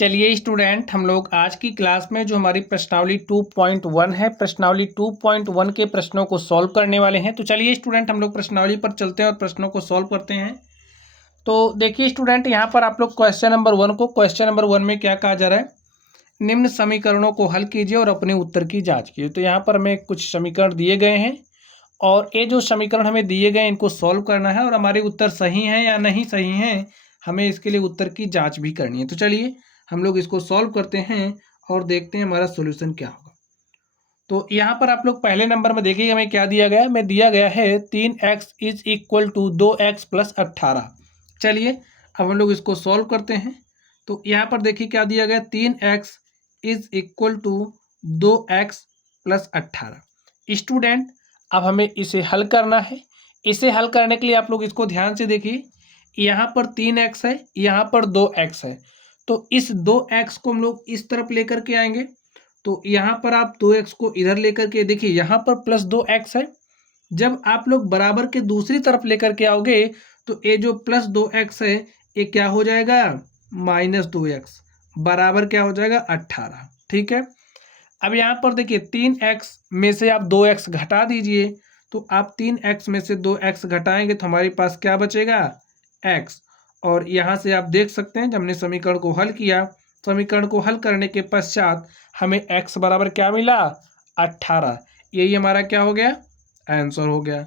चलिए स्टूडेंट, हम लोग आज की क्लास में जो हमारी प्रश्नावली 2.1 है, प्रश्नावली 2.1 के प्रश्नों को सॉल्व करने वाले हैं। तो चलिए स्टूडेंट, हम लोग प्रश्नावली पर चलते हैं और प्रश्नों को सॉल्व करते हैं। तो देखिए स्टूडेंट, यहाँ पर आप लोग क्वेश्चन नंबर वन में क्या कहा जा रहा है, निम्न समीकरणों को हल कीजिए और अपने उत्तर की जाँच कीजिए। तो यहाँ पर हमें कुछ समीकरण दिए गए हैं और ये जो समीकरण हमें दिए गए इनको सॉल्व करना है और हमारे उत्तर सही हैं या नहीं सही हैं, हमें इसके लिए उत्तर की जाँच भी करनी है। तो चलिए हम लोग इसको सॉल्व करते हैं और देखते हैं हमारा सॉल्यूशन क्या होगा। तो यहाँ पर आप लोग पहले नंबर में देखिए हमें क्या दिया गया है, हमें दिया गया है 3x is equal to 2x plus 18। चलिए अब हम लोग इसको सॉल्व करते हैं। तो यहाँ पर देखिए क्या दिया गया, 3x is equal to 2x plus 18। Student अब हमें इसे हल करना है। इसे हल करने के लिए आप लोग इसको ध्यान से देखिए, यहाँ पर 3x है, यहाँ पर 2x है। तो इस 2x को हम लोग इस तरफ लेकर के आएंगे। तो यहाँ पर आप 2x को इधर लेकर के देखिए, यहाँ पर प्लस 2x है। जब आप लोग बराबर के दूसरी तरफ लेकर के आओगे तो ये जो प्लस 2x है ये क्या हो जाएगा, माइनस 2x, बराबर क्या हो जाएगा 18। ठीक है, अब यहाँ पर देखिए 3x में से आप 2x घटा दीजिए। तो आप 3x में से 2x घटाएंगे तो हमारे पास क्या बचेगा, x। और यहाँ से आप देख सकते हैं जब हमने समीकरण को हल किया, समीकरण को हल करने के पश्चात हमें x बराबर क्या मिला, 18। यही हमारा क्या हो गया, आंसर हो गया।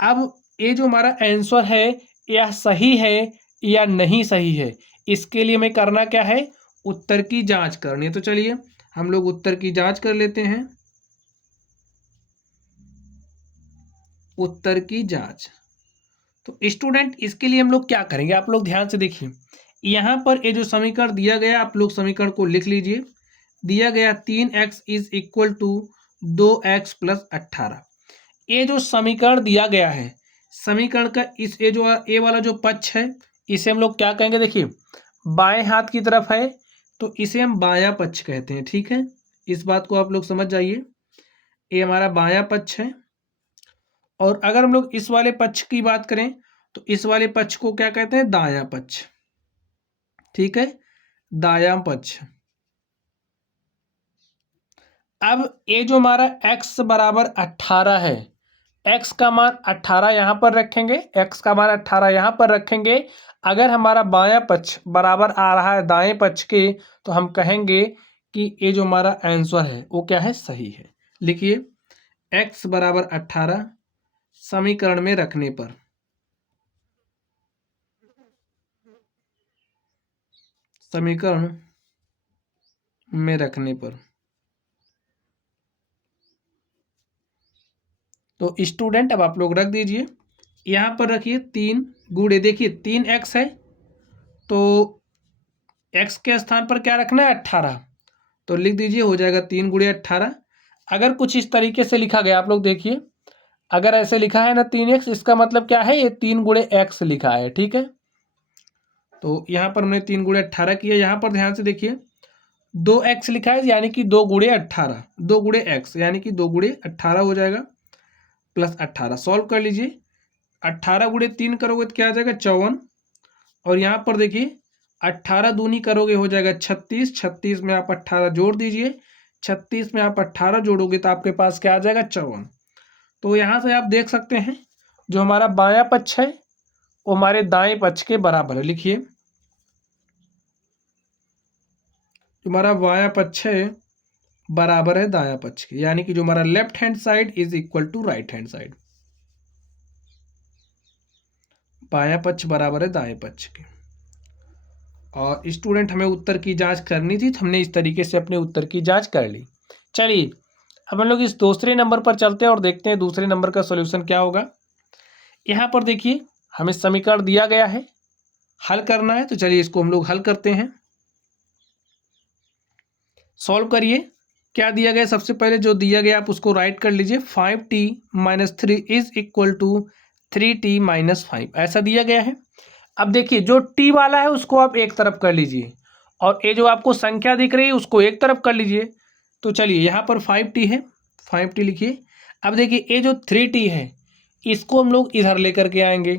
अब ये जो हमारा आंसर है यह सही है या नहीं सही है, इसके लिए हमें करना क्या है, उत्तर की जांच करनी है। तो चलिए हम लोग उत्तर की जांच कर लेते हैं। उत्तर की जांच, तो स्टूडेंट इसके लिए हम लोग क्या करेंगे, आप लोग ध्यान से देखिए। यहाँ पर ये जो समीकरण दिया गया, आप लोग समीकरण को लिख लीजिए। दिया गया 3x is equal to 2x plus 18। ये जो समीकरण दिया गया है, समीकरण का इस ये जो ए वाला जो पक्ष है इसे हम लोग क्या कहेंगे, देखिए बाएं हाथ की तरफ है तो इसे हम बायां पक्ष कहते हैं। ठीक है, इस बात को आप लोग समझ जाइए, ये हमारा बायां पक्ष है। और अगर हम लोग इस वाले पक्ष की बात करें तो इस वाले पक्ष को क्या कहते हैं, दायां पक्ष। ठीक है, दायां पक्ष। अब ये जो हमारा x बराबर 18 है, x का मान 18 यहाँ पर रखेंगे, x का मान 18 यहाँ पर रखेंगे। अगर हमारा बायां पक्ष बराबर आ रहा है दाएं पक्ष के तो हम कहेंगे कि ये जो हमारा आंसर है वो क्या है, सही है। लिखिए x बराबर 18 समीकरण में रखने पर, समीकरण में रखने पर। तो स्टूडेंट अब आप लोग रख दीजिए, यहाँ पर रखिए 3 गुणे, देखिए 3x है तो x के स्थान पर क्या रखना है, 18। तो लिख दीजिए, हो जाएगा 3 गुणे 18। अगर कुछ इस तरीके से लिखा गया, आप लोग देखिए अगर ऐसे लिखा है ना 3x, इसका मतलब क्या है, ये 3 गुणे x लिखा है। ठीक है, तो यहाँ पर हमने 3 गुणे 18 किया। यहाँ पर ध्यान से देखिए 2x लिखा है यानी कि 2 गुणे 18, 2 गुणे x यानी कि 2 गुणे 18 हो जाएगा प्लस 18। सॉल्व कर लीजिए, 18 गुणे 3 करोगे तो क्या आ जाएगा, 54। और यहाँ पर देखिए 18 दूनी करोगे हो जाएगा 36, 36 में आप 18 जोड़ दीजिए, 36 में आप 18 जोड़ोगे तो आपके पास क्या आ जाएगा, 54। तो यहाँ से आप देख सकते हैं जो हमारा बायां पक्ष है वो हमारे दाएं पक्ष के बराबर है। लिखिए हमारा बायां पक्ष है बराबर है दायां पक्ष के, यानी कि जो हमारा left hand side is equal to right hand side. बायां पक्ष बराबर है दाएं पक्ष के। और स्टूडेंट हमें उत्तर की जांच करनी थी तो हमने इस तरीके से अपने उत्तर की जांच कर ली। चलिए अब हम लोग इस दूसरे नंबर पर चलते हैं और देखते हैं दूसरे नंबर का सॉल्यूशन क्या होगा। यहाँ पर देखिए हमें समीकरण दिया गया है, हल करना है। तो चलिए इसको हम लोग हल करते हैं। सॉल्व करिए, क्या दिया गया, सबसे पहले जो दिया गया आप उसको राइट कर लीजिए। 5t minus 3 is equal to 3t minus 5, ऐसा दिया गया है। अब देखिए जो t वाला है उसको आप एक तरफ कर लीजिए और ये जो आपको संख्या दिख रही है उसको एक तरफ कर लीजिए। तो चलिए यहाँ पर 5t है, 5t लिखिए। अब देखिए ये जो 3t है इसको हम लोग इधर लेकर के आएंगे।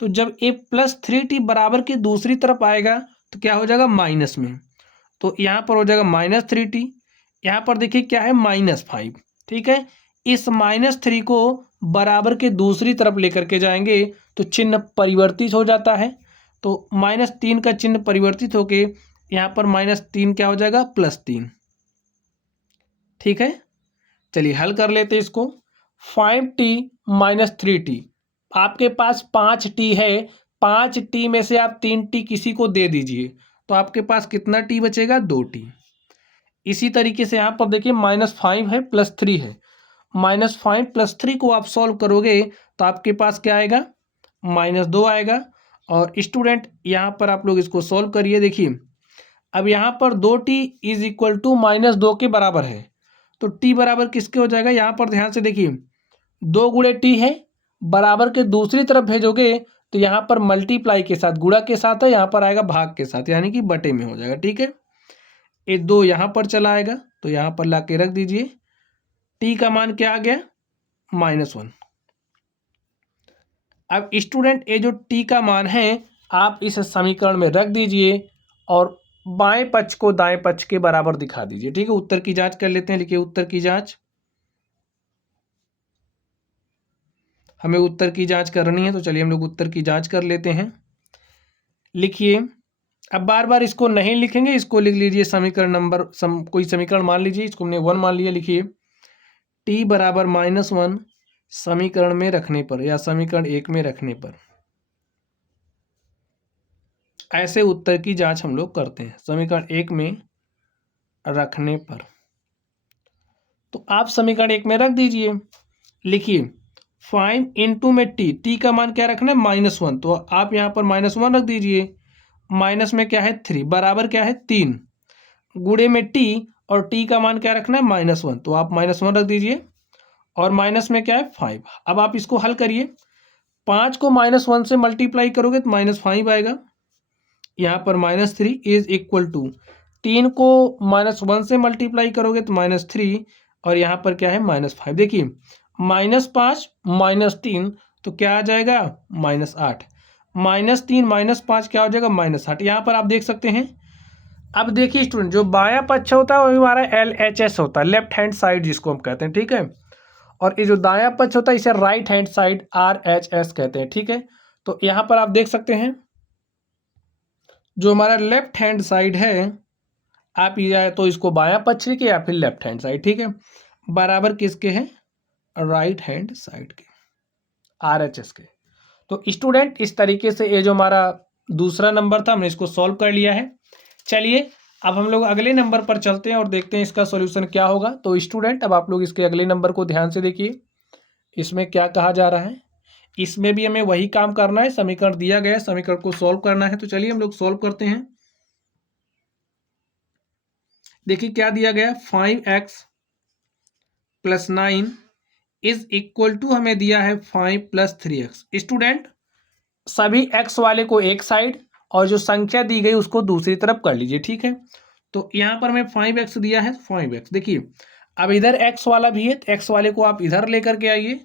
तो जब ये प्लस 3t बराबर की दूसरी तरफ आएगा तो क्या हो जाएगा, माइनस में। तो यहाँ पर हो जाएगा -3t। यहाँ पर देखिए क्या है -5, ठीक है। इस -3 को बराबर के दूसरी तरफ लेकर के जाएंगे तो चिन्ह परिवर्तित हो जाता है। तो -3 का चिन्ह परिवर्तित होके यहाँ पर -3 क्या हो जाएगा +3, ठीक है। चलिए हल कर लेते हैं इसको। 5t - 3t, आपके पास 5t है, 5t में से आप 3t किसी को दे दीजिए तो आपके पास कितना t बचेगा, 2t। इसी तरीके से यहाँ पर देखिए -5 है +3 है, -5 +3 को आप सॉल्व करोगे तो आपके पास क्या आएगा, -2 आएगा। और स्टूडेंट यहाँ पर आप लोग इसको सॉल्व करिए। देखिए अब यहाँ पर 2t इज इक्वल टू -2 के बराबर है, तो t बराबर किसके हो जाएगा, यहाँ पर ध्यान से देखिए 2 गुणे t है, बराबर के दूसरी तरफ भेजोगे तो यहाँ पर मल्टीप्लाई के साथ, गुणा के साथ है, यहाँ पर आएगा भाग के साथ, यानी कि बटे में हो जाएगा, ठीक है। ये 2 यहाँ पर चला आएगा तो यहाँ पर ला के रख दीजिए। t का मान क्या आ गया, -1। अब स्टूडेंट ये जो t का मान है आप इस समीकरण में रख दीजिए और बाएं पक्ष को दाएं पक्ष के बराबर दिखा दीजिए, ठीक है। उत्तर की जांच कर लेते हैं। लिखिए उत्तर की जांच, हमें उत्तर की जांच करनी है तो चलिए हम लोग उत्तर की जांच कर लेते हैं। लिखिए, अब बार बार इसको नहीं लिखेंगे, इसको लिख लीजिए समीकरण नंबर कोई समीकरण मान लीजिए, इसको हमने 1 मान लिया। लिखिए t बराबर -1 समीकरण में रखने पर या समीकरण 1 में रखने पर, ऐसे उत्तर की जांच हम लोग करते हैं। समीकरण 1 में रखने पर तो आप समीकरण 1 में रख दीजिए। लिखिए 5 इंटू में t का मान क्या रखना है, -1, तो आप यहाँ पर -1 रख दीजिए। माइनस में क्या है 3, बराबर क्या है 3, गुणे में t और t का मान क्या रखना है -1, तो आप -1 रख दीजिए। और माइनस में क्या है 5। अब आप इसको हल करिए, 5 को -1 से मल्टीप्लाई करोगे तो -5 आएगा। यहाँ पर -3 इज इक्वल टू 3 को -1 से मल्टीप्लाई करोगे तो -3 और यहाँ पर क्या है -5। देखिए -5 -3 तो क्या आ जाएगा, -8। -3 -5 क्या हो जाएगा, -8। यहाँ पर आप देख सकते हैं। अब देखिए स्टूडेंट, जो बायां पक्ष होता है वो हमारा LHS होता है, लेफ्ट हैंड साइड जिसको हम कहते हैं, ठीक है। और ये जो दायां पक्ष होता है इसे राइट हैंड साइड RHS कहते हैं, ठीक है। तो यहाँ पर आप देख सकते हैं जो हमारा लेफ्ट हैंड साइड है, आप या तो इसको बायां पक्ष लिखिए या फिर लेफ्ट हैंड साइड, ठीक है। बराबर किसके हैं, राइट हैंड साइड के, RHS के। तो स्टूडेंट इस तरीके से ये जो हमारा दूसरा नंबर था हमने इसको सॉल्व कर लिया है। चलिए अब हम लोग अगले नंबर पर चलते हैं और देखते हैं इसका सॉल्यूशन क्या होगा। तो स्टूडेंट अब आप लोग इसके अगले नंबर को ध्यान से देखिए, इसमें क्या कहा जा रहा है। इसमें भी हमें वही काम करना है, समीकरण दिया गया है, समीकरण को सॉल्व करना है। तो चलिए हम लोग सॉल्व करते हैं। देखिए क्या दिया गया, 5x + 9 इज इक्वल टू हमें दिया है 5 + 3x। स्टूडेंट सभी x वाले को एक साइड और जो संख्या दी गई उसको दूसरी तरफ कर लीजिए, ठीक है। तो यहाँ पर हमें 5x दिया है, 5x। देखिए अब इधर x वाला भी है तो x वाले को आप इधर लेकर के आइए,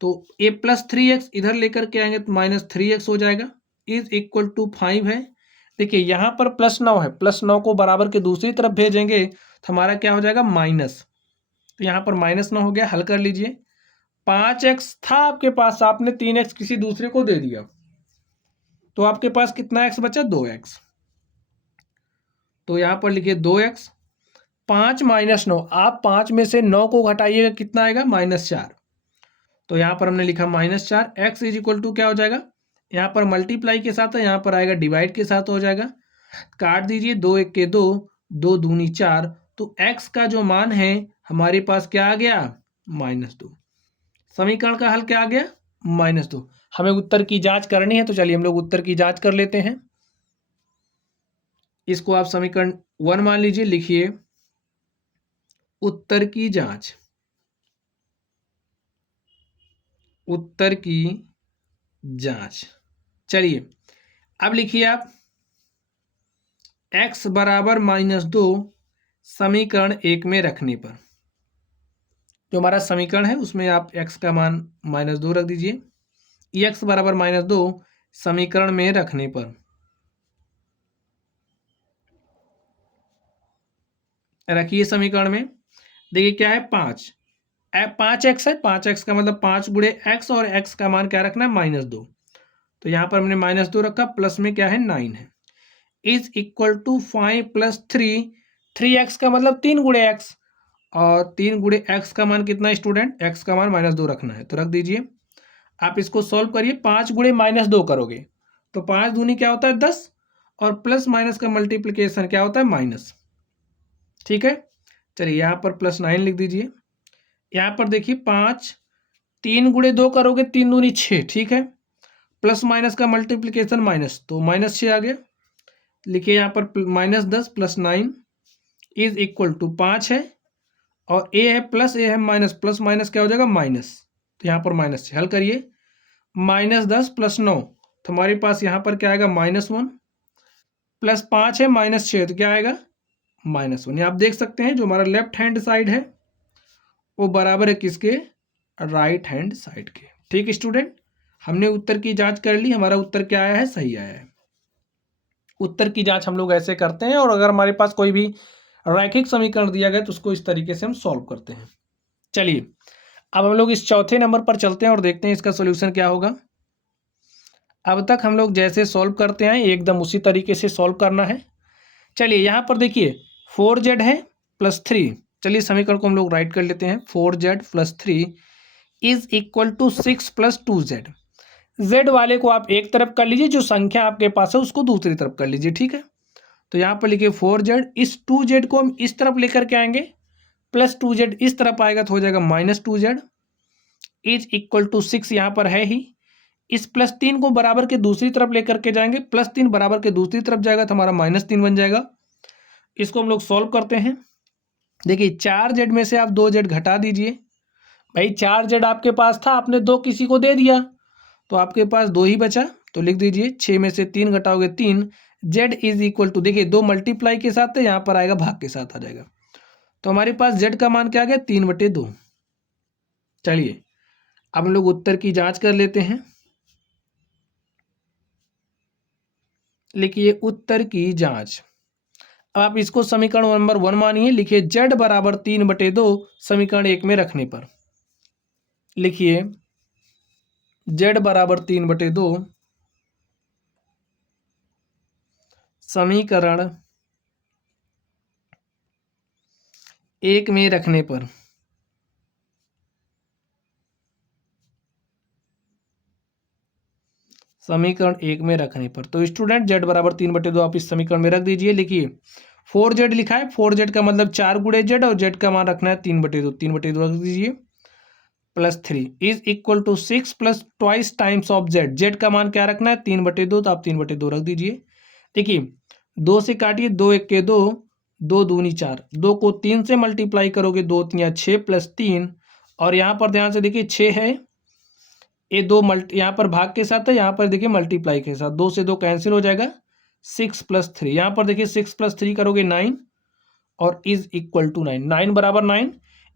तो a + 3x इधर लेकर के आएंगे तो -3x हो जाएगा, इज इक्वल टू 5 है। देखिए यहाँ पर +9 है, +9 को बराबर के दूसरी तरफ भेजेंगे तो हमारा क्या हो जाएगा, माइनस। तो यहाँ पर -9 हो गया, हल कर लीजिए। 5x था आपके पास, आपने 3x किसी दूसरे को दे दिया तो आपके पास कितना x बचा, 2x। तो यहाँ पर लिखिए 2x। 5 - 9, आप 5 में से 9 को घटाइएगा कितना आएगा, -4। तो यहाँ पर हमने लिखा -4। x इज इक्वल टू क्या हो जाएगा, यहाँ पर मल्टीप्लाई के साथ है, यहाँ पर आएगा डिवाइड के साथ हो जाएगा। काट दीजिए, 2 1 के 2, 2 दूनी 4, तो x का जो मान है हमारे पास क्या आ गया, -2। समीकरण का हल क्या आ गया, -2। हमें उत्तर की जांच करनी है तो चलिए हम लोग उत्तर की जांच कर लेते हैं। इसको आप समीकरण 1 मान लीजिए। लिखिए उत्तर की जांच, उत्तर की जांच। चलिए अब लिखिए आप x बराबर -2 समीकरण 1 में रखने पर, जो हमारा समीकरण है उसमें आप x का मान -2 रख दीजिए। x बराबर -2 समीकरण में रखने पर रखिए समीकरण में। देखिए क्या है 5, 5x है, 5x का मतलब 5 गुणे x, और x का मान क्या रखना है -2। तो यहाँ पर हमने -2 रखा, प्लस में क्या है 9 है, इज इक्वल टू 5 + 3, 3x का मतलब 3 गुणे x, और 3 गुणे x का मान कितना है स्टूडेंट, x का मान -2 रखना है, तो रख दीजिए। आप इसको सॉल्व करिए, 5 गुणे -2 करोगे तो 5 दूनी क्या होता है 10, और प्लस माइनस का मल्टीप्लिकेशन क्या होता है माइनस। ठीक है, चलिए यहाँ पर +9 लिख दीजिए। यहाँ पर देखिए 5, 3 गुणे 2 करोगे 3 दूनी 6, ठीक है, प्लस माइनस का मल्टीप्लिकेशन माइनस, तो -6 आ गया। लिखिए यहाँ पर -10 + 9 इज इक्वल टू 5 है, और a है प्लस, a है माइनस, प्लस माइनस क्या हो जाएगा माइनस, तो यहाँ पर -6 हल करिए। -10 + 9, तो हमारे पास यहाँ पर क्या आएगा -1, प्लस 5 है -6, तो क्या आएगा -1। ये आप देख सकते हैं जो हमारा लेफ्ट हैंड साइड है वो बराबर है किसके, राइट हैंड साइड के। ठीक स्टूडेंट, हमने उत्तर की जांच कर ली, हमारा उत्तर क्या आया है, सही आया है। उत्तर की जांच हम लोग ऐसे करते हैं, और अगर हमारे पास कोई भी रैखिक समीकरण दिया गया तो उसको इस तरीके से हम सॉल्व करते हैं। चलिए अब हम लोग इस चौथे नंबर पर चलते हैं और देखते हैं इसका सोल्यूशन क्या होगा। अब तक हम लोग जैसे सॉल्व करते हैं एकदम उसी तरीके से सॉल्व करना है। चलिए यहाँ पर देखिए 4z है +3, चलिए समीकरण को हम लोग राइट कर लेते हैं। 4z + 3 is equal to 6 + 2z। z वाले को आप एक तरफ कर लीजिए, जो संख्या आपके पास है उसको दूसरी तरफ कर लीजिए, ठीक है। तो यहाँ पर लिखिए 4z, इस 2z को हम इस तरफ लेकर के आएंगे, प्लस 2z इस तरफ आएगा तो हो जाएगा -2z, इज इक्वल टू 6 यहाँ पर है ही। इस +3 को बराबर के दूसरी तरफ लेकर के जाएंगे, +3 बराबर के दूसरी तरफ जाएगा तो हमारा -3 बन जाएगा। इसको हम लोग सॉल्व करते हैं। देखिए 4z में से आप 2z घटा दीजिए, भाई 4z आपके पास था, आपने 2 किसी को दे दिया तो आपके पास 2 ही बचा, तो लिख दीजिए 6 में से 3 घटाओगे 3, z इज इक्वल टू, देखिए 2 मल्टीप्लाई के साथ है, यहाँ पर आएगा भाग के साथ आ जाएगा, तो हमारे पास z का मान क्या आ गया 3/2। चलिए अब हम लोग उत्तर की जांच कर लेते हैं। लिखिए उत्तर की जांच। अब आप इसको समीकरण नंबर 1 मानिए, लिखिए z बराबर 3/2 समीकरण 1 में रखने पर। लिखिए z बराबर 3/2 समीकरण 1 में रखने पर। समीकरण 1 में रखने पर तो स्टूडेंट z बराबर 3/2 आप इस समीकरण में रख दीजिए। लिखिए 4z लिखा है, 4z का मतलब 4 गुणे z, और z का मान रखना है 3/2, 3/2 रख दीजिए, +3 is equal to 6 + twice times of z। z का मान क्या रखना है 3/2, तो आप 3/2 रख दीजिए। देखिए 2 से काटिए, 2 × 1 = 2, 2 दूनी 4, 2 को 3 से मल्टीप्लाई करोगे 2 × 3 = 6 + 3, और यहाँ पर ध्यान से देखिए 6 है, ये 2 यहाँ पर भाग के साथ है, यहाँ पर देखिए मल्टीप्लाई के साथ, 2 से 2 कैंसिल हो जाएगा, 6 + 3, यहाँ पर देखिए 6 + 3 करोगे 9, और इज इक्वल टू 9, 9 बराबर 9,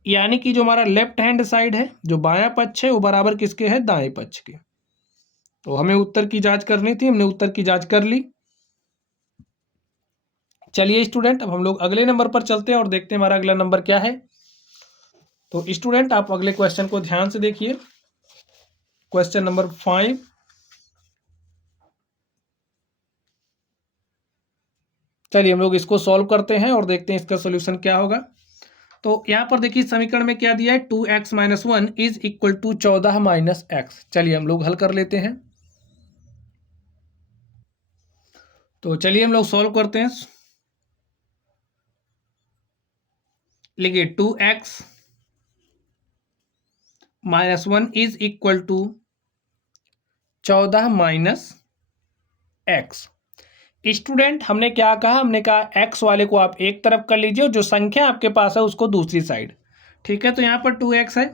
यानी कि जो हमारा लेफ्ट हैंड साइड है, जो बायां पक्ष है, वो बराबर किसके है, दाएं पक्ष के। तो हमें उत्तर की जांच करनी थी, हमने उत्तर की जांच कर ली। चलिए स्टूडेंट अब हम लोग अगले नंबर पर चलते हैं और देखते हैं हमारा अगला नंबर क्या है। तो स्टूडेंट आप अगले क्वेश्चन को ध्यान से देखिए, क्वेश्चन नंबर 5। चलिए हम लोग इसको सॉल्व करते हैं और देखते हैं इसका सोल्यूशन क्या होगा। तो यहाँ पर देखिए समीकरण में क्या दिया है, 2x - 1 is equal to 14 - x। चलिए हम लोग हल कर लेते हैं। तो चलिए हम लोग सॉल्व करते हैं। लिखिए 2x - 1 is equal to 14 - x। Student हमने क्या कहा, हमने कहा x वाले को आप एक तरफ कर लीजिए और जो संख्या आपके पास है उसको दूसरी साइड। ठीक है, तो यहाँ पर 2x है,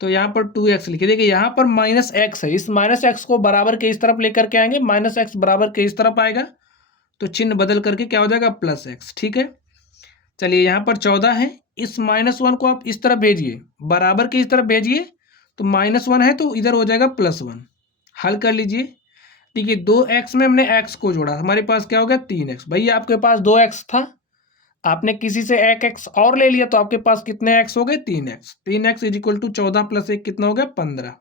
तो यहाँ पर 2x लिखिए। देखिए यहाँ पर -x है, इस -x को बराबर के इस तरफ लेकर के आएंगे, -x बराबर के इस तरफ आएगा तो चिन्ह बदल करके क्या हो जाएगा +x। ठीक है, चलिए यहाँ पर 14 है, इस -1 को आप इस तरफ भेजिए, बराबर के इस तरफ भेजिए, तो -1 है तो इधर हो जाएगा +1। हल कर लीजिए। देखिए 2x में हमने x को जोड़ा, हमारे पास क्या हो गया 3x। भैया आपके पास 2x था, आपने किसी से एक एक्स और ले लिया तो आपके पास कितने एक्स हो गए, 3x। 3x is equal to 14 plus 1 कितना हो गया, 15।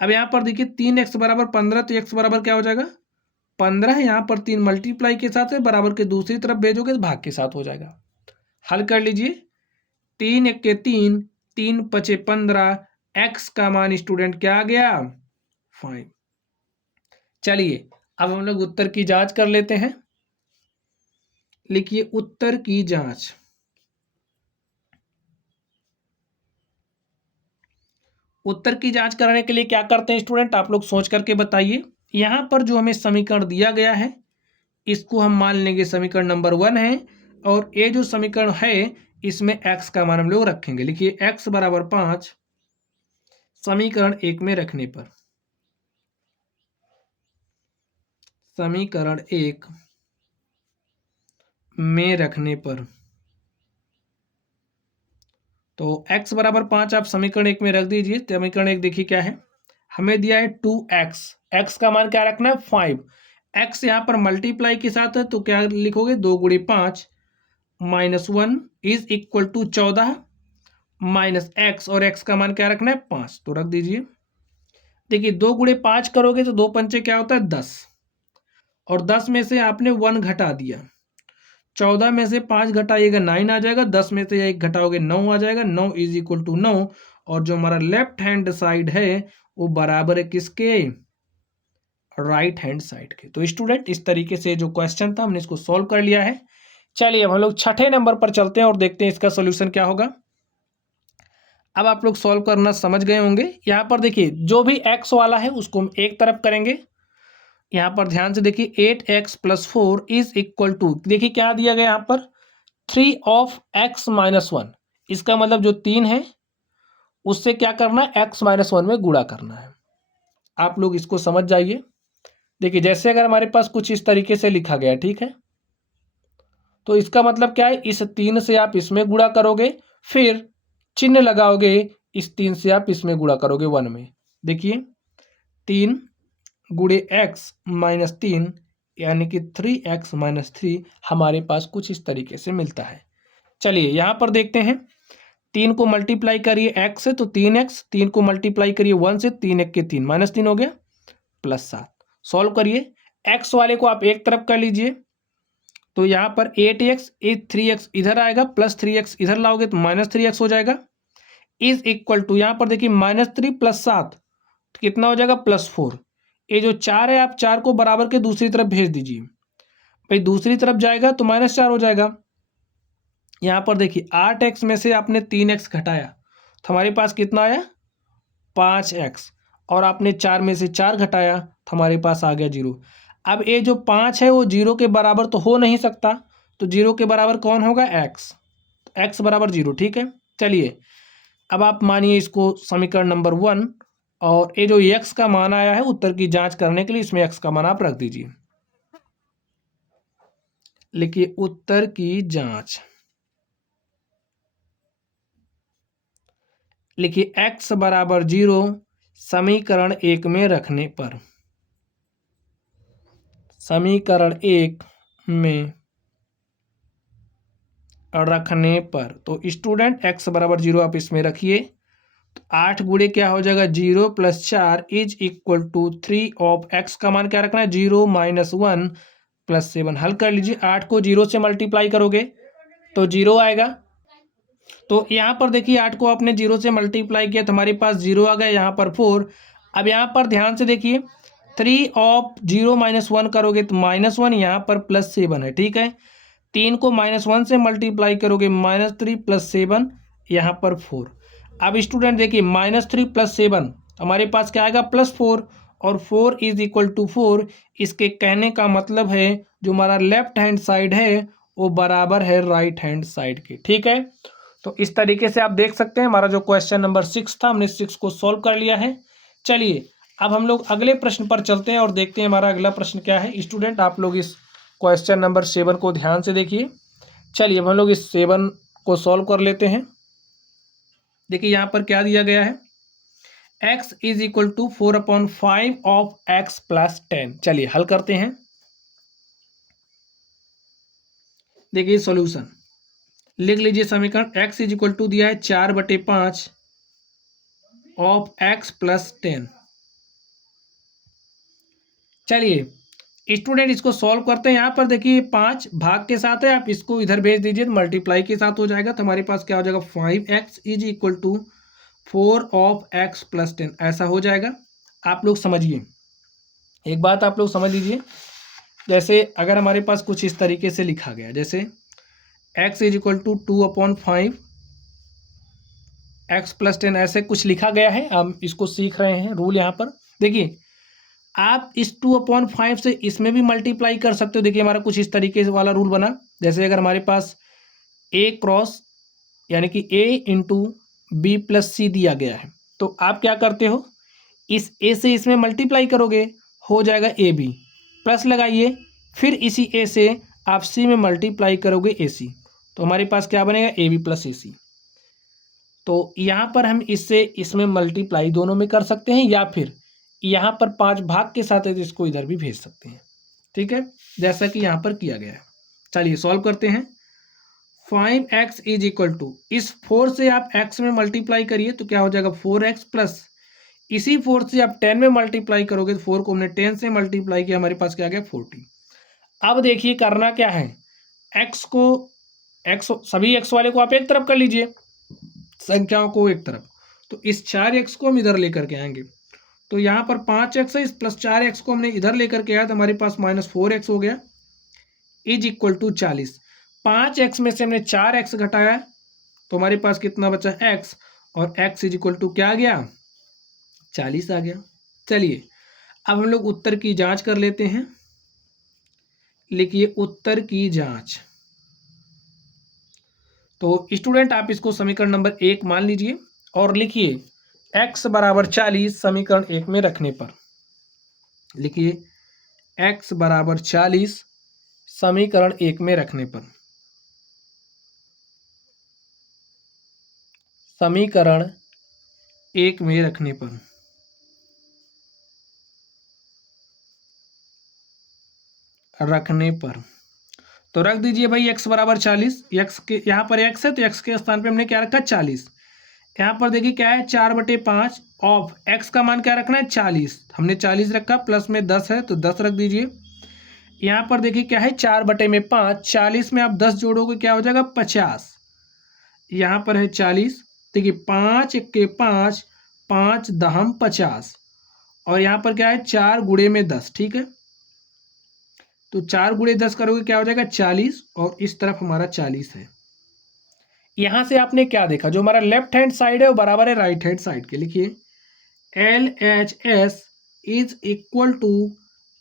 अब यहाँ पर देखिए 3x बराबर 15, तो x बराबर क्या हो जाएगा, 15। यहाँ पर 3 मल्टीप्लाई के साथ है, बराबर के दूसरी तरफ भेजोगे तो भाग के साथ हो जाएगा। हल कर लीजिए, 3 एक के 3, 3 पचे 15, x का मान स्टूडेंट क्या आ गया, 5। चलिए अब हम लोग उत्तर की जांच कर लेते हैं। लिखिए उत्तर की जांच। उत्तर की जांच कराने के लिए क्या करते हैं स्टूडेंट, आप लोग सोच करके बताइए। यहां पर जो हमें समीकरण दिया गया है इसको हम मान लेंगे समीकरण नंबर 1 है, और ये जो समीकरण है इसमें x का मान हम लोग रखेंगे। लिखिए x बराबर 5 समीकरण 1 में रखने पर, समीकरण 1 में रखने पर, तो x बराबर 5 आप समीकरण 1 में रख दीजिए। समीकरण 1 देखिए क्या है, हमें दिया है 2x, x का मान क्या रखना है, 5। x यहाँ पर मल्टीप्लाई के साथ है तो क्या लिखोगे, 2 गुणे 5 -1 is equal to 14 minus x, और x का मान क्या रखना है, 5, तो रख दीजिए। देखिए 2 गुणे 5 करोगे तो 2 पंचे क्या होता है, 10, और 10 में से आपने 1 घटा दिया। 14 में से 5 घटाइएगा 9 आ जाएगा, 10 में से 1 घटाओगे 9 आ जाएगा, 9 इज इक्वल टू 9। और जो हमारा लेफ्ट हैंड साइड है वो बराबर है किसके, राइट हैंड साइड के। तो स्टूडेंट इस तरीके से जो क्वेश्चन था हमने इसको सॉल्व कर लिया है। चलिए अब हम लोग छठे नंबर पर चलते हैं और देखते हैं इसका सोल्यूशन क्या होगा। अब आप लोग सॉल्व करना समझ गए होंगे। यहाँ पर देखिए जो भी x वाला है उसको हम एक तरफ करेंगे। यहाँ पर ध्यान से देखिए 8x + 4 इज इक्वल टू, देखिए क्या दिया गया यहाँ पर, 3 ऑफ x - 1। इसका मतलब जो 3 है उससे क्या करना है, x - 1 में गुणा करना है। आप लोग इसको समझ जाइए। देखिए जैसे अगर हमारे पास कुछ इस तरीके से लिखा गया, ठीक है, तो इसका मतलब क्या है, इस 3 से आप इसमें गुणा करोगे, फिर चिन्ह लगाओगे, इस 3 से आप इसमें गुणा करोगे 1 में। देखिए 3 गुणे x - 3 यानी कि 3x - 3 हमारे पास कुछ इस तरीके से मिलता है। चलिए यहाँ पर देखते हैं, 3 को मल्टीप्लाई करिए x से तो 3x, 3 को मल्टीप्लाई करिए 1 से, 3 एक के 3 -3 हो गया, +7। सॉल्व करिए, x वाले को आप एक तरफ कर लीजिए, तो यहाँ पर 8x 3x इधर आएगा, +3x इधर लाओगे तो -3x हो जाएगा, इज इक्वल टू यहाँ पर देखिए -3 + 7 तो कितना हो जाएगा, +4। ये जो 4 है आप 4 को बराबर के दूसरी तरफ भेज दीजिए, भाई दूसरी तरफ जाएगा तो -4 हो जाएगा। यहाँ पर देखिए 8x में से आपने 3x घटाया तो हमारे पास कितना आया, 5x, और आपने 4 में से 4 घटाया तो हमारे पास आ गया 0। अब ये जो 5 है वो 0 के बराबर तो हो नहीं सकता, तो 0 के बराबर कौन होगा, x, x बराबर 0, ठीक है। चलिए अब आप मानिए इसको समीकरण नंबर 1, और ये जो x का मान आया है उत्तर की जांच करने के लिए इसमें x का मान आप रख दीजिए। लिखिए उत्तर की जांच। लिखिए x बराबर 0 समीकरण 1 में रखने पर, समीकरण 1 में रखने पर, तो स्टूडेंट x बराबर 0 आप इसमें रखिए, तो 8 गुणे क्या हो जाएगा, 0 + 4 is equal to 3 of x का मान क्या रखना है, 0 - 1 + 7। हल कर लीजिए, 8 को 0 से मल्टीप्लाई करोगे तो 0 आएगा, तो यहाँ पर देखिए 8 को आपने 0 से मल्टीप्लाई किया तो हमारे पास 0 आ गया, यहाँ पर 4। अब यहाँ पर ध्यान से देखिए 3 ऑफ 0 - 1 करोगे तो -1, यहाँ पर +7 है, ठीक है। 3 को -1 से मल्टीप्लाई करोगे -3 + 7, यहाँ पर 4। अब स्टूडेंट देखिए -3 + 7 हमारे पास क्या आएगा, +4, और 4 इज इक्वल टू 4। इसके कहने का मतलब है जो हमारा लेफ्ट हैंड साइड है वो बराबर है राइट हैंड साइड के, ठीक है। तो इस तरीके से आप देख सकते हैं हमारा जो क्वेश्चन नंबर 6 था हमने 6 को सॉल्व कर लिया है। चलिए अब हम लोग अगले प्रश्न पर चलते हैं और देखते हैं हमारा अगला प्रश्न क्या है। स्टूडेंट आप लोग इस क्वेश्चन नंबर 7 को ध्यान से देखिए। चलिए अब हम लोग इस 7 को सॉल्व कर लेते हैं। देखिए यहाँ पर क्या दिया गया है, x is equal to 4/5 of x + 10। चलिए हल करते हैं। देखिए सॉल्यूशन लिख लीजिए। समीकरण x इज इक्वल टू दिया है 4/5 ऑफ x प्लस 10। चलिए स्टूडेंट इसको सॉल्व करते हैं। यहाँ पर देखिए 5 भाग के साथ है, आप इसको इधर भेज दीजिए तो मल्टीप्लाई के साथ हो जाएगा। तो हमारे पास क्या हो जाएगा 5x is equal to 4 of x plus 10, ऐसा हो जाएगा। आप लोग समझिए, एक बात आप लोग समझ लीजिए। जैसे अगर हमारे पास कुछ इस तरीके से लिखा गया, जैसे x is equal to 2/5 x plus 10, ऐसे कुछ लिखा गया है, हम इसको सीख रहे हैं रूल। यहाँ पर देखिए आप इस 2/5 से इसमें भी मल्टीप्लाई कर सकते हो। देखिए हमारा कुछ इस तरीके से वाला रूल बना, जैसे अगर हमारे पास a क्रॉस यानी कि a इंटू बी प्लस सी दिया गया है, तो आप क्या करते हो, इस a से इसमें मल्टीप्लाई करोगे, हो जाएगा ए बी, प्लस लगाइए, फिर इसी a से आप c में मल्टीप्लाई करोगे ए सी, तो हमारे पास क्या बनेगा ए बी प्लस ए सी। तो यहाँ पर हम इससे इसमें मल्टीप्लाई दोनों में कर सकते हैं, या फिर यहाँ पर 5 भाग के साथ है तो इसको इधर भी भेज सकते हैं। ठीक है, जैसा कि यहाँ पर किया गया है। चलिए सॉल्व करते हैं। 5x इज इक्वल टू, इस 4 से आप x में मल्टीप्लाई करिए तो क्या हो जाएगा 4x प्लस इसी 4 से आप 10 में मल्टीप्लाई करोगे तो 4 को हमने 10 से मल्टीप्लाई किया, हमारे पास क्या आ गया 40। अब देखिए करना क्या है, x को सभी x वाले को आप एक तरफ कर लीजिए, संख्याओं को एक तरफ, तो इस 4x को हम इधर लेकर के आएंगे। तो यहाँ पर 5x है, इस प्लस 4x को हमने इधर लेकर के आया तो हमारे पास -4x हो गया इज इक्वल टू 40। 5x में से हमने 4x घटाया तो हमारे पास कितना बचा x, और x इज इक्वल टू क्या आ गया 40 आ गया। चलिए अब हम लोग उत्तर की जांच कर लेते हैं। लिखिए उत्तर की जांच। तो स्टूडेंट आप इसको समीकरण नंबर 1 मान लीजिए और लिखिए x बराबर 40 समीकरण 1 में रखने पर, लिखिए x बराबर 40 समीकरण 1 में रखने पर, समीकरण 1 में रखने पर तो रख दीजिए भाई x बराबर 40। x के यहाँ पर x है तो x के स्थान पे हमने क्या रखा 40। यहाँ पर देखिए क्या है 4/5 ऑफ x का मान क्या रखना है 40, हमने 40 रखा, प्लस में 10 है तो 10 रख दीजिए। यहाँ पर देखिए क्या है 4/5, 40 में आप 10 जोड़ोगे क्या हो जाएगा 50। यहाँ पर है 40, देखिए 5 के 5, 5 दहम 50, और यहाँ पर क्या है 4 गुणे में 10। ठीक है, तो 4 गुणे 10 करोगे क्या हो जाएगा 40, और इस तरफ हमारा 40 है। यहां से आपने क्या देखा, जो हमारा लेफ्ट हैंड साइड है वो बराबर है राइट हैंड साइड के। लिखिए LHS is equal to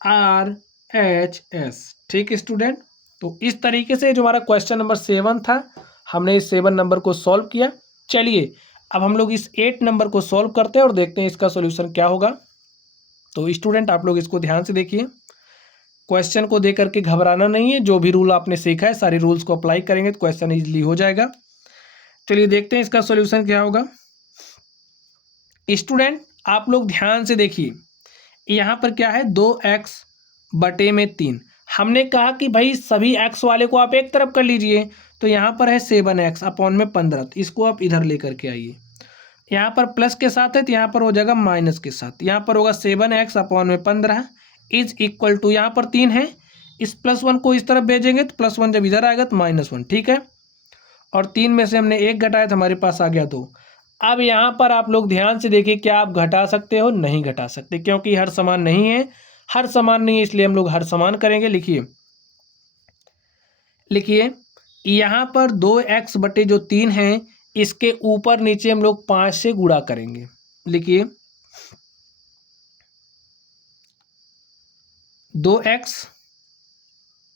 RHS। ठीक है स्टूडेंट, तो इस तरीके से जो हमारा क्वेश्चन नंबर 7 था, हमने इस 7 नंबर को सॉल्व किया। चलिए अब हम लोग इस 8 नंबर को सॉल्व करते हैं और देखते हैं इसका सॉल्यूशन क्या होगा। तो स्टूडेंट आप लोग इसको ध्यान से देखिए, क्वेश्चन को देख करके घबराना नहीं है, जो भी रूल आपने सीखा है सारे रूल्स को अप्लाई करेंगे तो क्वेश्चन इजीली हो जाएगा। चलिए देखते हैं इसका सॉल्यूशन क्या होगा। स्टूडेंट आप लोग ध्यान से देखिए, यहाँ पर क्या है 2x/3। हमने कहा कि भाई सभी x वाले को आप एक तरफ कर लीजिए, तो यहाँ पर है 7x/15, तो इसको आप इधर लेकर के आइए। यहाँ पर प्लस के साथ है तो यहाँ पर हो जाएगा माइनस के साथ, यहाँ पर होगा 7x/15 इज इक्वल टू, यहाँ पर 3 है, इस +1 को इस तरफ भेजेंगे तो +1 जब इधर आएगा तो -1। ठीक है, और 3 में से हमने 1 घटाया तो हमारे पास आ गया 2। अब यहाँ पर आप लोग ध्यान से देखिए, क्या आप घटा सकते हो, नहीं घटा सकते, क्योंकि हर समान नहीं है, हर समान नहीं है, इसलिए हम लोग हर समान करेंगे। लिखिए यहाँ पर 2x/3 है, इसके ऊपर नीचे हम लोग 5 से गुणा करेंगे। लिखिए 2x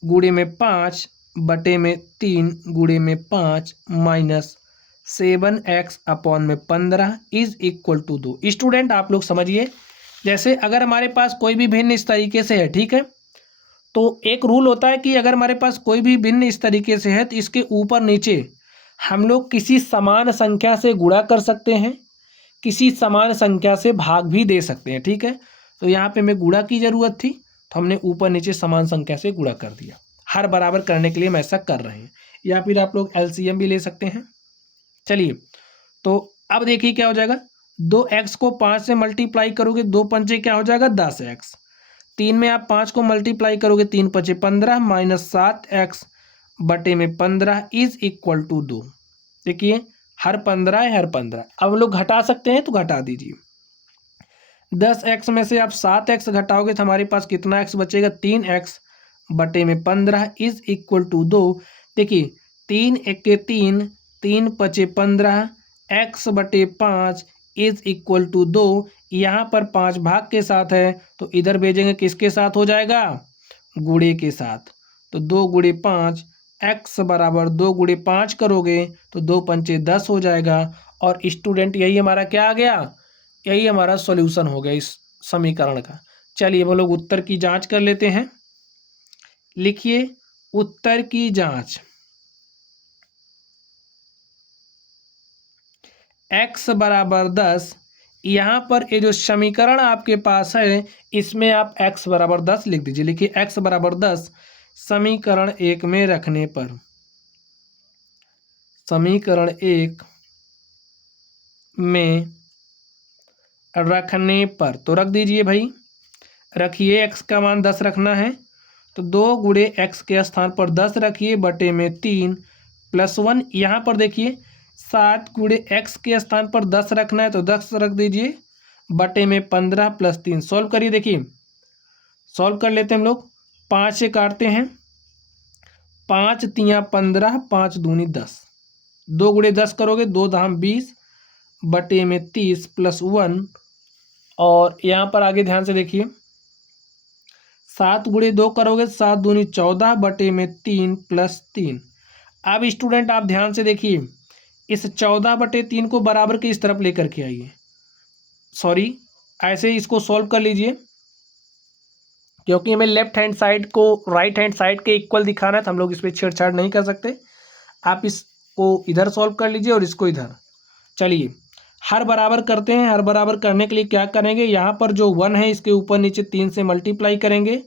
गुणे में 5/3 गुणे में 5 माइनस 7x/15 is equal to 2। Student आप लोग समझिए, जैसे अगर हमारे पास कोई भी भिन्न इस तरीके से है, ठीक है, तो एक रूल होता है कि अगर हमारे पास कोई भी भिन्न इस तरीके से है तो इसके ऊपर नीचे हम लोग किसी समान संख्या से गुणा कर सकते हैं, किसी समान संख्या से भाग भी दे सकते हैं। ठीक है, तो यहाँ पे हमें गुणा की ज़रूरत थी तो हमने ऊपर नीचे समान संख्या से गुणा कर दिया। हर बराबर करने के लिए हम ऐसा कर रहे हैं, या फिर आप लोग एलसीएम भी ले सकते हैं। चलिए, तो अब देखिए क्या हो जाएगा, 2x को 5 से मल्टीप्लाई करोगे, 2 पंचे क्या हो जाएगा 10x, 3 में आप 5 को मल्टीप्लाई करोगे, 3 पंचे 15 माइनस 7x बटे में 15 इज इक्वल टू 2। देखिए हर 15 है, हर 15। अब हम लोग घटा सकते हैं तो घटा दीजिए, 10x में से आप 7x घटाओगे तो हमारे पास कितना x बचेगा, 3x बटे में 15 इज इक्वल टू 2। देखिए 3 1 3, 3 पचे 15, x बटे 5 इज इक्वल टू 2। यहाँ पर 5 भाग के साथ है तो इधर भेजेंगे किसके साथ हो जाएगा, गुणे के साथ। तो 2 गुणे 5, x बराबर 2 गुणे 5 करोगे तो 2 पंचे 10 हो जाएगा। और स्टूडेंट यही हमारा क्या आ गया, यही हमारा सॉल्यूशन हो गया इस समीकरण का। चलिए हम लोग उत्तर की जांच कर लेते हैं। लिखिए उत्तर की जांच, x बराबर 10। यहाँ पर ये जो समीकरण आपके पास है इसमें आप x बराबर 10 लिख दीजिए। लिखिए x बराबर 10 समीकरण 1 में रखने पर, समीकरण 1 में रखने पर तो रख दीजिए भाई, रखिए x का मान 10 रखना है तो 2 गुणे x के स्थान पर 10 रखिए बटे में 3 प्लस 1। यहाँ पर देखिए 7 गुणे x के स्थान पर 10 रखना है तो 10 रख दीजिए बटे में 15 प्लस 3। सॉल्व करिए, देखिए सॉल्व कर लेते हैं हम लोग, 5 से काटते हैं, 5 तियाँ 15, 5 दूनी 10, 2 गुणे 10 करोगे 2 धाम 20 बटे में 30 प्लस 1। और यहाँ पर आगे ध्यान से देखिए 7 गुणे 2 करोगे 7 दूनी 14 बटे में 3 प्लस 3। अब स्टूडेंट आप ध्यान से देखिए, इस 14 बटे 3 को बराबर की इस तरफ लेकर के आइए, सॉरी ऐसे ही इसको सॉल्व कर लीजिए, क्योंकि हमें लेफ्ट हैंड साइड को राइट हैंड साइड के इक्वल दिखाना है तो हम लोग इस पर छेड़छाड़ नहीं कर सकते। आप इसको इधर सॉल्व कर लीजिए और इसको इधर। चलिए हर बराबर करते हैं, हर बराबर करने के लिए क्या करेंगे, यहाँ पर जो 1 है इसके ऊपर नीचे 3 से मल्टीप्लाई करेंगे।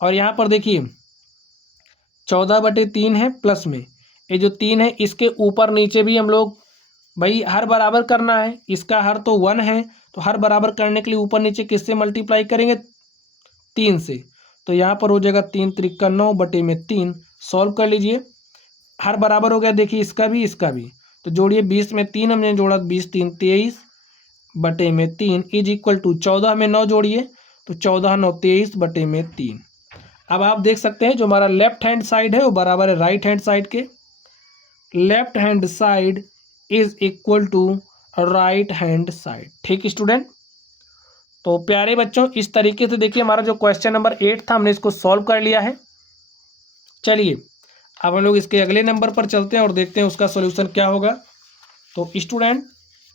और यहाँ पर देखिए 14 बटे 3 है प्लस में ये जो 3 है इसके ऊपर नीचे भी हम लोग भाई हर बराबर करना है, इसका हर तो 1 है तो हर बराबर करने के लिए ऊपर नीचे किससे मल्टीप्लाई करेंगे, 3 से। तो यहाँ पर हो जाएगा 3 त्रिका 9 बटे में 3। सॉल्व कर लीजिए, हर बराबर हो गया, देखिए इसका भी इसका भी, तो जोड़िए 20 में 3 हमने जोड़ा, 20 3 23 बटे में 3 इज इक्वल टू 14 में 9 जोड़िए तो 14 9 23 बटे में 3। अब आप देख सकते हैं जो हमारा लेफ्ट हैंड साइड है वो बराबर है राइट हैंड साइड के, left hand side is equal to right hand side. ठीक स्टूडेंट, तो प्यारे बच्चों इस तरीके से देखिए हमारा जो क्वेश्चन नंबर 8 था हमने इसको सॉल्व कर लिया है। चलिए अब हम लोग इसके अगले नंबर पर चलते हैं और देखते हैं उसका सॉल्यूशन क्या होगा। तो स्टूडेंट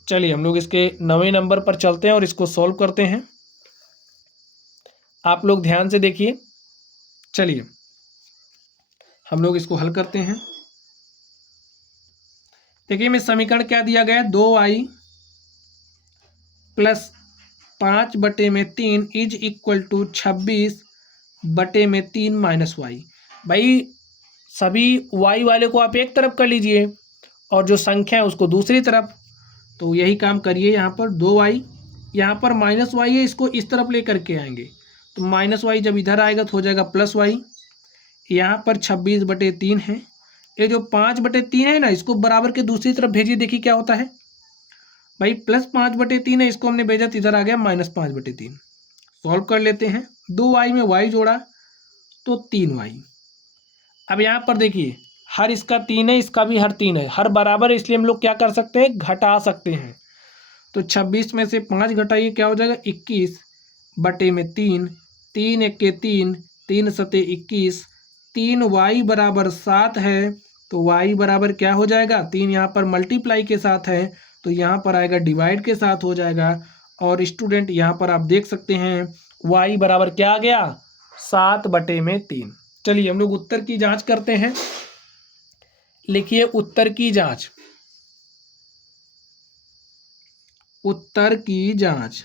चलिए हम लोग इसके 9वें नंबर पर चलते हैं और इसको सॉल्व करते हैं। आप लोग ध्यान से देखिए, चलिए हम लोग इसको हल करते हैं। देखिए मैं समीकरण क्या दिया गया है, 2i प्लस 5 बटे में 3 इज इक्वल टू 26 बटे में 3 माइनस वाई। भाई सभी y वाले को आप एक तरफ कर लीजिए और जो संख्या है उसको दूसरी तरफ, तो यही काम करिए। यहाँ पर 2y, यहाँ पर माइनस वाई है, इसको इस तरफ लेकर के आएंगे तो माइनस वाई जब इधर आएगा तो हो जाएगा प्लस वाई। यहाँ पर 26 बटे 3 है, ये जो 5 बटे 3 है ना इसको बराबर के दूसरी तरफ भेजिए, देखिए क्या होता है भाई, प्लस 5 बटे 3 है, इसको हमने भेजा तो इधर आ गया माइनस 5 बटे 3। सॉल्व कर लेते हैं, 2y में y जोड़ा तो 3y। अब यहाँ पर देखिए हर इसका 3 है, इसका भी हर 3 है, हर बराबर है, इसलिए हम लोग क्या कर सकते हैं, घटा सकते हैं। तो 26 में से 5 घटाइए क्या हो जाएगा 21 बटे में 3, 3 1 के 3, 3 सते 21, 3y बराबर 7 है तो y बराबर क्या हो जाएगा, 3 यहाँ पर मल्टीप्लाई के साथ है तो यहाँ पर आएगा डिवाइड के साथ हो जाएगा। और स्टूडेंट यहाँ पर आप देख सकते हैं y बराबर क्या आ गया 7 बटे में 3। चलिए हम लोग उत्तर की जांच करते हैं। लिखिए उत्तर की जांच, उत्तर की जांच।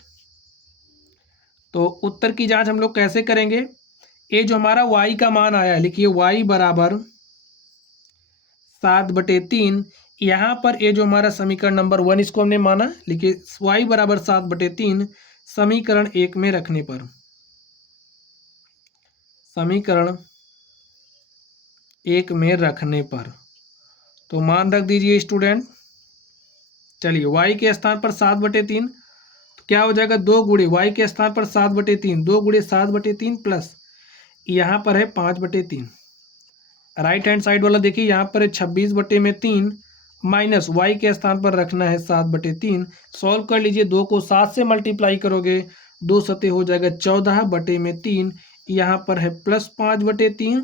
तो उत्तर की जांच हम लोग कैसे करेंगे, ये जो हमारा y का मान आया, लिखिए y बराबर 7/3। यहाँ पर ये जो हमारा समीकरण नंबर 1 इसको हमने माना, लिखिए y बराबर 7/3 समीकरण 1 में रखने पर, समीकरण 1 में रखने पर तो मान रख दीजिए स्टूडेंट। चलिए y के स्थान पर 7/3 तो क्या हो जाएगा, 2 गुणे y के स्थान पर 7/3, 2 गुणे 7/3 प्लस यहाँ पर है 5/3। राइट हैंड साइड वाला देखिए यहाँ पर है 26/3 माइनस y के स्थान पर रखना है 7/3। सॉल्व कर लीजिए, 2 को 7 से मल्टीप्लाई करोगे 2 सते हो जाएगा 14/3। यहाँ पर है प्लस 5/3।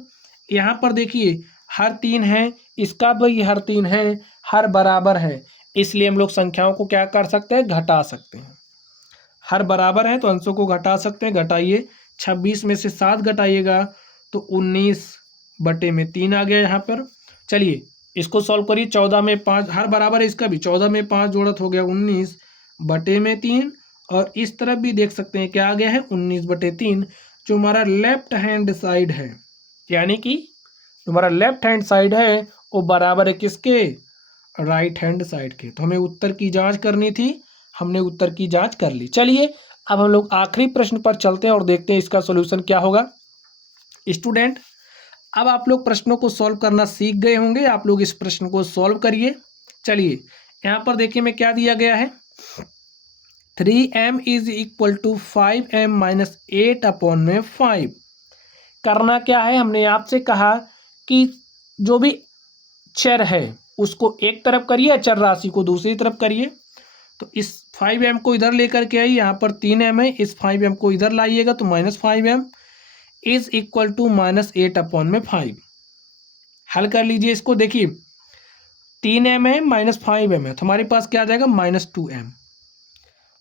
यहाँ पर देखिए हर 3 है, इसका भी हर 3 है, हर बराबर है, इसलिए हम लोग संख्याओं को क्या कर सकते हैं, घटा सकते हैं। हर बराबर है तो अंशों को घटा सकते हैं। घटाइए, 26 में से 7 घटाइएगा तो 19/3 आ गया यहाँ पर। चलिए इसको सॉल्व करिए, 14 में 5 हर बराबर है, इसका भी 14 में 5 जोड़त हो गया 19/3। और इस तरफ भी देख सकते हैं क्या आ गया है, 19/3। जो हमारा लेफ्ट हैंड साइड है, यानी कि जो हमारा लेफ्ट हैंड साइड है वो बराबर है किसके, राइट हैंड साइड के। तो हमें उत्तर की जांच करनी थी, हमने उत्तर की जांच कर ली। चलिए अब हम लोग आखिरी प्रश्न पर चलते हैं और देखते हैं इसका सॉल्यूशन क्या होगा। स्टूडेंट अब आप लोग प्रश्नों को सॉल्व करना सीख गए होंगे, आप लोग इस प्रश्न को सॉल्व करिए। चलिए यहाँ पर देखिए मैं क्या दिया गया है, 3m = 5m - 8/5। करना क्या है, हमने आपसे कहा कि जो भी चर है उसको एक तरफ करिए, चर राशि को दूसरी तरफ करिए। तो इस 5m को इधर लेकर के आइए, यहाँ पर 3m है, इस 5m को इधर लाइएगा तो -5m = -8/5। हल कर लीजिए इसको, देखिए 3m है -5m है तो हमारे पास क्या आ जाएगा, -2m।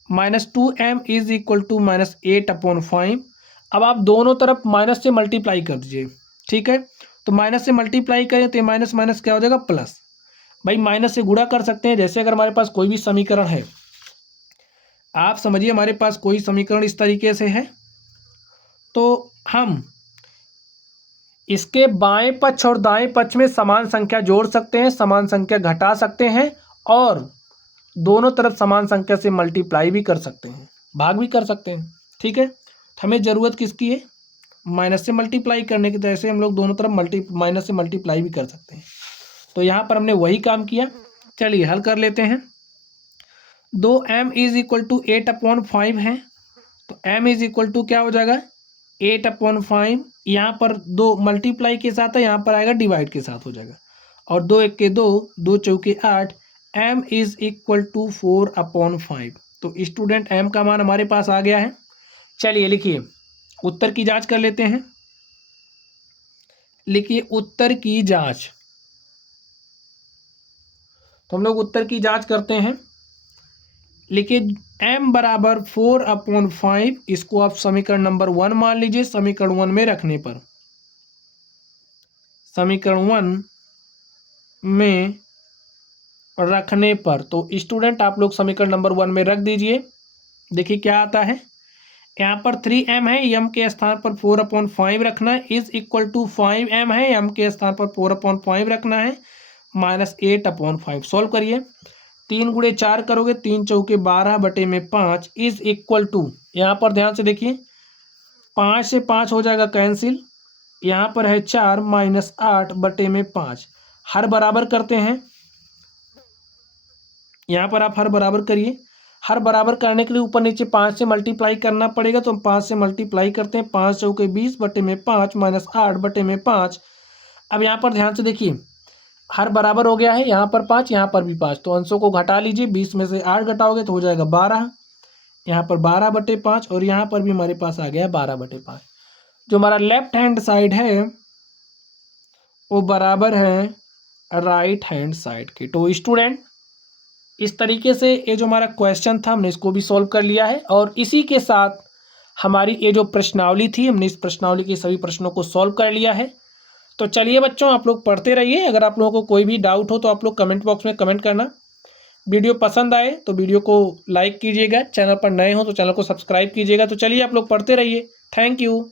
-2m = -8/5। अब आप दोनों तरफ माइनस से मल्टीप्लाई कर दीजिए, ठीक है। तो माइनस से मल्टीप्लाई करें तो माइनस माइनस क्या हो जाएगा, प्लस। भाई माइनस से गुणा कर सकते हैं, जैसे अगर हमारे पास कोई भी समीकरण है, आप समझिए हमारे पास कोई समीकरण इस तरीके से है, तो हम इसके बाएं पक्ष और दाएं पक्ष में समान संख्या जोड़ सकते हैं, समान संख्या घटा सकते हैं, और दोनों तरफ समान संख्या से मल्टीप्लाई भी कर सकते हैं, भाग भी कर सकते हैं, ठीक है। तो हमें ज़रूरत किसकी है, माइनस से मल्टीप्लाई करने की, तो ऐसे हम लोग दोनों तरफ माइनस से मल्टीप्लाई भी कर सकते हैं। तो यहाँ पर हमने वही काम किया। चलिए हल कर लेते हैं। 2m = 8/5 है, तो m = क्या हो जाएगा, 8/5। यहाँ पर 2 मल्टीप्लाई के साथ है, यहाँ पर आएगा डिवाइड के साथ हो जाएगा, और 2 1 के 2, 2 चौके 8, m = 4/5। तो स्टूडेंट m का मान हमारे पास आ गया है। चलिए लिखिए उत्तर की जांच कर लेते हैं। लिखिए उत्तर की जांच, तो हम लोग उत्तर की जांच करते हैं। लिखिए m बराबर 4/5, इसको आप समीकरण नंबर 1 मान लीजिए। समीकरण 1 में रखने पर, समीकरण 1 में रखने पर तो स्टूडेंट आप लोग समीकरण नंबर 1 में रख दीजिए। देखिए क्या आता है, यहाँ पर 3m है, m के स्थान पर 4/5 रखना है, = 5m है, m के स्थान पर 4/5 रखना है, -8/5। सॉल्व करिए, 3 गुणे 4 करोगे, 3 चौके 12/5 = यहाँ पर ध्यान से देखिए 5 से 5 हो जाएगा कैंसिल, यहाँ पर है 4 -8/5। हर बराबर करते हैं, यहाँ पर आप हर बराबर करिए। हर बराबर करने के लिए ऊपर नीचे 5 से मल्टीप्लाई करना पड़ेगा, तो हम 5 से मल्टीप्लाई करते हैं। 5 चौके 20/5 -8/5। अब यहाँ पर ध्यान से देखिए हर बराबर हो गया है, यहाँ पर 5, यहाँ पर भी 5, तो अंशों को घटा लीजिए। 20 में से 8 घटाओगे तो हो जाएगा 12, यहाँ पर 12/5, और यहाँ पर भी हमारे पास आ गया 12/5। जो हमारा लेफ्ट हैंड साइड है वो बराबर है राइट हैंड साइड के। तो स्टूडेंट इस तरीके से ये जो हमारा क्वेश्चन था हमने इसको भी सॉल्व कर लिया है, और इसी के साथ हमारी ये जो प्रश्नावली थी, हमने इस प्रश्नावली के सभी प्रश्नों को सॉल्व कर लिया है। तो चलिए बच्चों आप लोग पढ़ते रहिए। अगर आप लोगों को कोई भी डाउट हो तो आप लोग कमेंट बॉक्स में कमेंट करना। वीडियो पसंद आए तो वीडियो को लाइक कीजिएगा, चैनल पर नए हो तो चैनल को सब्सक्राइब कीजिएगा। तो चलिए आप लोग पढ़ते रहिए। Thank you.